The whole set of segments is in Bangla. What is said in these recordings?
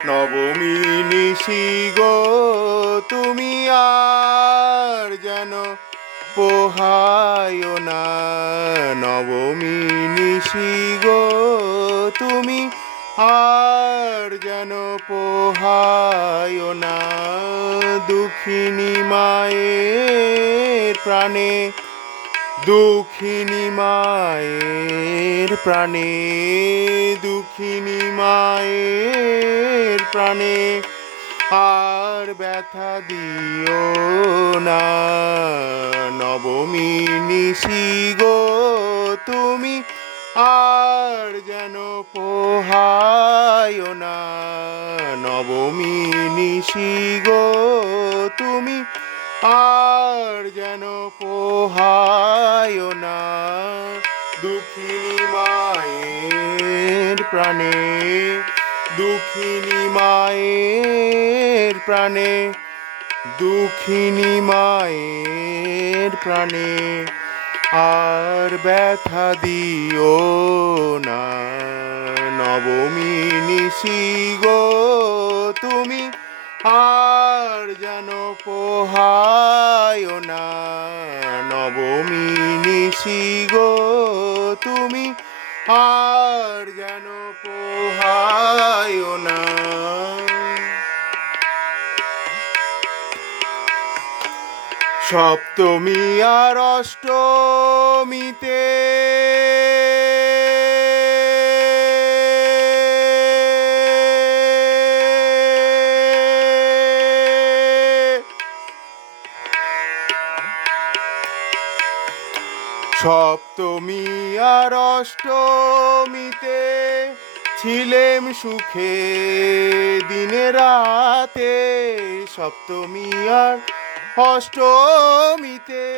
নবমী নিশি গো, তুমি আর যেন পোহায় না। নবমী নিশি গো, তুমি আর যেন পোহায় না। দুঃখিনী মায়ের প্রাণে, দুঃখিনী মায়ের প্রাণে, দুঃখিনী মায়ের প্রাণে, আর ব্যথা দিও না। নবমী নিশি গো, তুমি আর যেন পোহায় না। নবমী নিশি গো, তুমি আর যেন পোহায় না। দুঃখিনী মায়ের প্রাণে, দুঃখিনী মায়ের প্রাণে, দুঃখিনী মায়ের প্রাণে, আর ব্যথা দিও না। নবমী নিশি গো তুমি আর যেন পোহায় না। নবমী নিশি গো আর যেন পোহায় না। সপ্তমী আর অষ্টমীতে সপ্তমী আর অষ্টমীতে ছিলেম সুখে দিনে রাতে সপ্তমী আর অষ্টমীতে।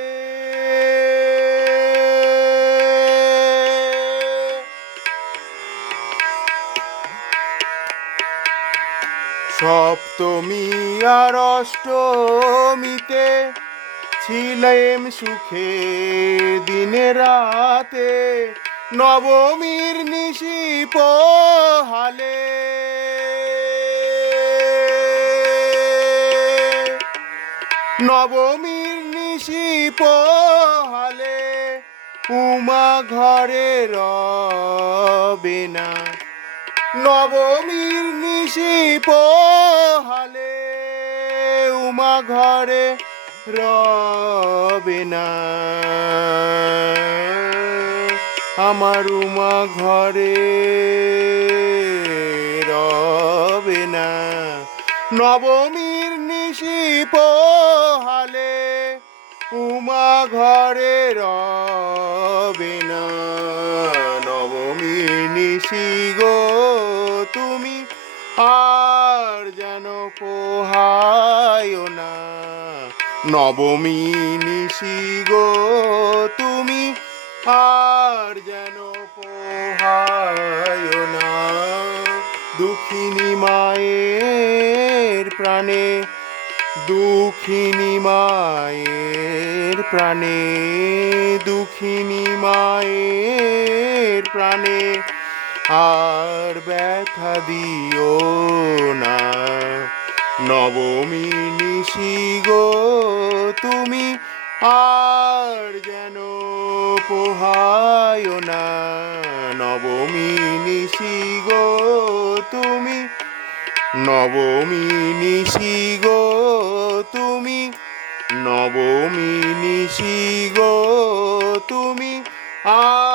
সপ্তমী আর অষ্টমীতে ছিলেম সুখে দিনে রাতে, নবমীর নিশি পোহালে। নবমীর নিশি পোহালে, উমা ঘরে রবে না। নবমীর নিশি পোহালে, উমা ঘরে রবে না আমার উমা ঘরে রবে না নবমীর নিশি পোহালে উমা ঘরে রবে না নবমীর নিশি গো তুমি আর যেন পোহায় না নবমী নিশি গো তুমি, আর যেন পোহায় না। দুঃখিনী মায়ের প্রাণে, দুঃখিনী মায়ের প্রাণে, দুঃখিনী মায়ের প্রাণে, আর ব্যথা দিও না। নবমী নিশি গো, তুমি আর যেন পোহায় না। নবমী নিশি গো, তুমি নবমী নিশি গো, তুমি নবমী নিশি গো, তুমি আর